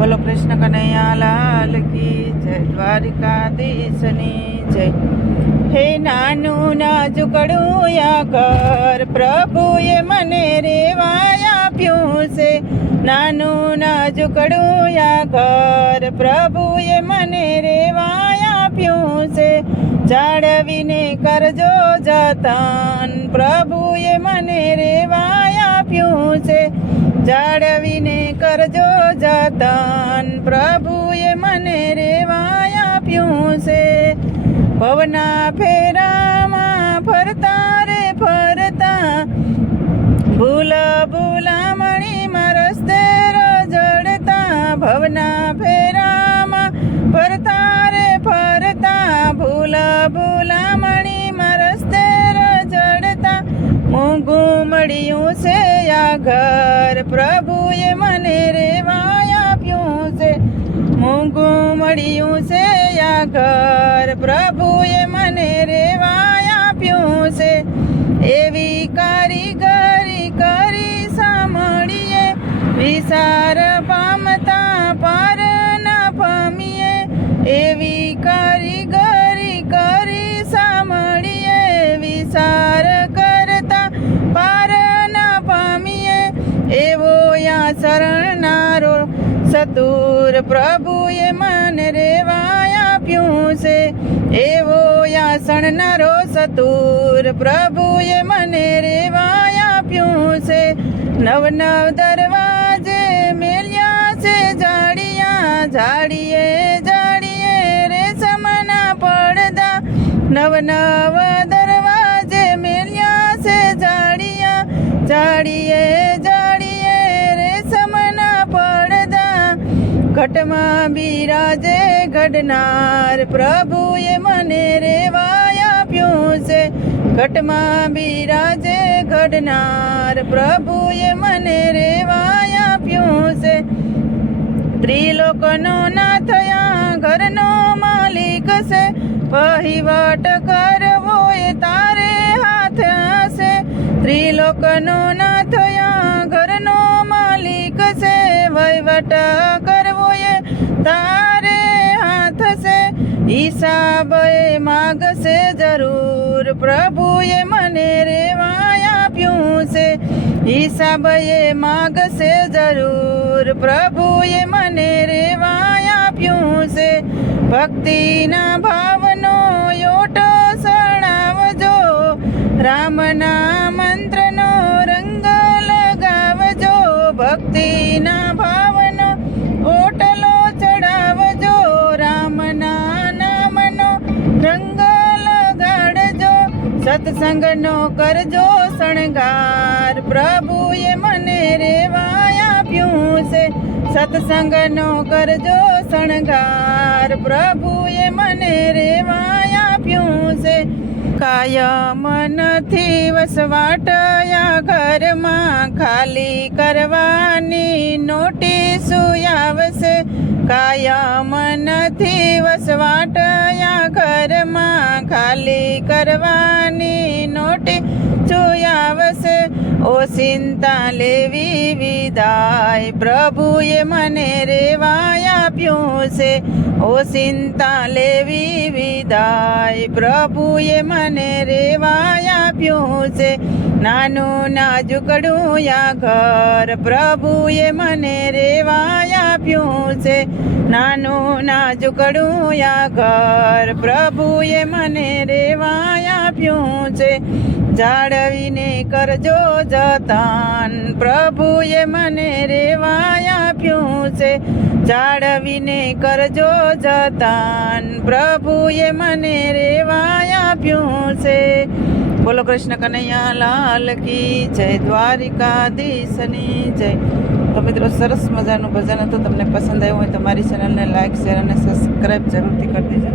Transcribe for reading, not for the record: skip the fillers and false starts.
બોલો કૃષ્ણ કનૈયા લાલ કી જય, દ્વારિકાધીશની જય. હે નાનું નાજુકડું આ ઘર પ્રભુએ મને રેવા આપ્યું છે. નાનું નાજુકડું આ ઘર પ્રભુએ મને રેવા આપ્યું છે. જાળવીને કરજો જતન પ્રભુએ મને રેવા આપ્યું છે. જાળવીને કરજો જતન પ્રભુએ મને રેવા આપ્યું છે. ભવના ફેરામાં ફરતા રે ફરતા ભૂલામણીમાં રસ્તે રજડતા. ભવના ફેરામાં ફરતા રે ફરતા ભૂલામણીમાં રસ્તે રજડતા. મોંઘું મળ્યું છે આ ઘર પ્રભુએ મને રેવા આપ્યું છે. મોંઘું મળ્યું છે આ ઘર પ્રભુએ મને રેવા આપ્યું છે. એવી કારીગરી કરી સાંભળીએ વિચાર પામતા પાર ના પામીએ. એવી કારીગરી કરી સાંભળીએ વિચાર કરતા પાર ના પામીએ. એવો યા શરણારો સતુર પ્રભુએ મને રેવા આપ્યું છે. એવો યા શરણારો સતુર પ્રભુએ મને રેવા આપ્યું છે. નવ નવ દરવાજે મેલ્યા છે જાડિયા જાડીએ જાડીએ રેશમના પડદા. નવ નવ દરવાજે મેલ્યા છે જાડિયા જાડીએ જાડીએ રેશમના પડદા. ઘટમાં બિરાજે ઘડનાર પ્રભુએ મને રેવા આપ્યું છે. ઘટમાં બિરાજે ઘડનાર પ્રભુએ મને રેવા આપ્યું છે. ત્રિલોકનો નાથ આ ઘરનો માલિક છે. વહીવટ કરવો એ તારે હાથ હશે. ત્રિલોકનો નાથ આ ઘરનો માલિક છે. વહીવટ કરવો એ તારે હાથ છે. હિસાબ એ માગશે જરૂર પ્રભુએ મને રેવા આપ્યું છે. હિસાબ એ માગશે જરૂર પ્રભુએ મને રેવા આપ્યું છે. ભક્તિના ભાવનો યોટો સળાવજો રામના મંત્રનો રંગ લગાવજો. ભક્તિના ભાવનો ઓટલો ચડાવજો રામના નામનો રંગ લગાડજો. સત્સંગનો કરજો શણગાર પ્રભુએ મને રેવા આપ્યું છે. સત્સંગનો કરજો શણગાર પ્રભુએ મને રેવા આપ્યું છે. કાયમ નથી વસવાટ આ ઘરમાં ખાલી કરવાની નોટિસ આવશે. કાયમ નથી વસવાટ આ ઘરમાં ખાલી કરવાની નોટિસ આવશે. ઓચિંતા લેવી વિદાય પ્રભુએ મને રેવા આપ્યું છે. ઓચિંતા લેવી વિદાય પ્રભુએ મને રેવા આપ્યું છે. નાનું નાજુકડું આ ઘર પ્રભુએ મને રેવા આપ્યું છે. નાનું નાજુકડું આ ઘર પ્રભુએ મને રેવા આપ્યું છે. જાળવીને કરજો જતન પ્રભુએ મને રેવા આપ્યું છે. જાળવીને કરજો જતન પ્રભુએ મને રેવા આપ્યું છે. બોલો કૃષ્ણ કનૈયા લાલ કી જય, દ્વારિકાધીશની જય. તો મિત્રો, સરસ મજાનું ભજન હતું. તમને પસંદ આવ્યું હોય તો મારી ચેનલને લાઈક શેર અને સબસ્ક્રાઈબ જરૂરથી કરી દેજો.